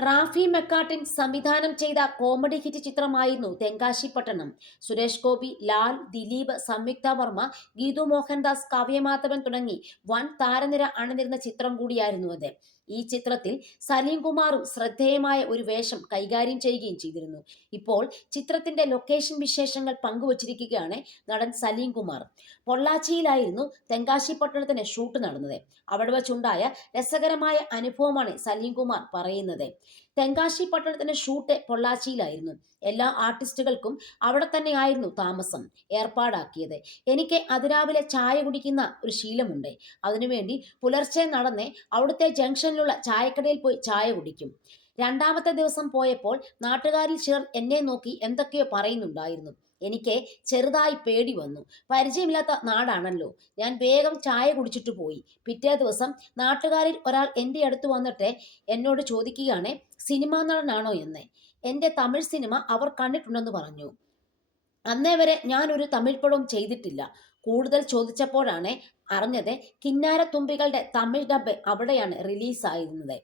റാഫി മെക്കാട്ടിൻ സംവിധാനം ചെയ്ത comedy hit ചിത്രമായിരുന്നു തെങ്കാശിപ്പട്ടണം. സുരേഷ് ഗോപി ലാൽ ദിലീപ് സംയുക്ത വർമ്മ ഗീതു മോഹൻദാസ് കാവ്യമാധവൻ തുടങ്ങി വൻ താരനിര അണിനിരുന്ന ചിത്രം കൂടിയായിരുന്നു അത്. ഈ ചിത്രത്തിൽ സലീം കുമാറും ശ്രദ്ധേയമായ ഒരു വേഷം കൈകാര്യം ചെയ്യുകയും ചെയ്തിരുന്നു. ഇപ്പോൾ ചിത്രത്തിന്റെ ലൊക്കേഷൻ വിശേഷങ്ങൾ പങ്കുവച്ചിരിക്കുകയാണ് നടൻ സലീം കുമാർ. പൊള്ളാച്ചിയിലായിരുന്നു തെങ്കാശിപ്പട്ടണത്തിന്റെ ഷൂട്ട് നടന്നത്. അവിടെ വച്ചുണ്ടായ രസകരമായ അനുഭവമാണ് സലീം കുമാർ പറയുന്നത്. തെങ്കാശി പട്ടണത്തിന്റെ ഷൂട്ട് പൊള്ളാച്ചിയിലായിരുന്നു. എല്ലാ ആർട്ടിസ്റ്റുകൾക്കും അവിടെ തന്നെയായിരുന്നു താമസം ഏർപ്പാടാക്കിയത്. എനിക്ക് അതിരാവിലെ ചായ കുടിക്കുന്ന ഒരു ശീലമുണ്ട്. അതിനുവേണ്ടി പുലർച്ചെ നടന്ന് അവിടുത്തെ ജംഗ്ഷനിലുള്ള ചായക്കടയിൽ പോയി ചായ കുടിക്കും. രണ്ടാമത്തെ ദിവസം പോയപ്പോൾ നാട്ടുകാരിൽ ചിലർ എന്നെ നോക്കി എന്തൊക്കെയോ പറയുന്നുണ്ടായിരുന്നു. എനിക്ക് ചെറുതായി പേടി വന്നു. പരിചയമില്ലാത്ത നാടാണല്ലോ. ഞാൻ വേഗം ചായ കുടിച്ചിട്ട് പോയി. പിറ്റേ ദിവസം നാട്ടുകാരിൽ ഒരാൾ എന്റെ അടുത്ത് വന്നിട്ട് എന്നോട് ചോദിക്കുകയാണ് സിനിമാ നടനാണോ എന്ന്? എന്റെ തമിഴ് സിനിമ അവർ കണ്ടിട്ടുണ്ടെന്ന് പറഞ്ഞു. അന്നേ വരെ ഞാനൊരു തമിഴ് പടവും ചെയ്തിട്ടില്ല. കൂടുതൽ ചോദിച്ചപ്പോഴാണ് അറിഞ്ഞത് കിന്നാരത്തുമ്പികളുടെ തമിഴ് ഡബ് അവിടെയാണ് റിലീസായിരുന്നത്.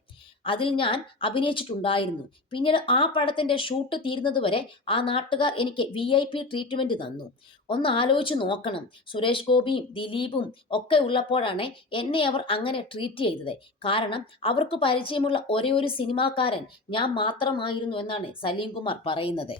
അതിൽ ഞാൻ അഭിനയിച്ചിട്ടുണ്ടായിരുന്നു. പിന്നീട് ആ പടത്തിന്റെ ഷൂട്ട് തീരുന്നതുവരെ ആ നാട്ടുകാർ എനിക്ക് വി ഐ പി ട്രീറ്റ്മെന്റ് തന്നു. ഒന്ന് ആലോചിച്ച് നോക്കണം. സുരേഷ് ഗോപിയും ദിലീപും ഒക്കെ ഉള്ളപ്പോഴാണ് എന്നെ അവർ അങ്ങനെ ട്രീറ്റ് ചെയ്തത്. കാരണം അവർക്ക് പരിചയമുള്ള ഒരേ ഒരു സിനിമാക്കാരൻ ഞാൻ മാത്രമായിരുന്നു എന്നാണ് സലീം കുമാർ പറയുന്നത്.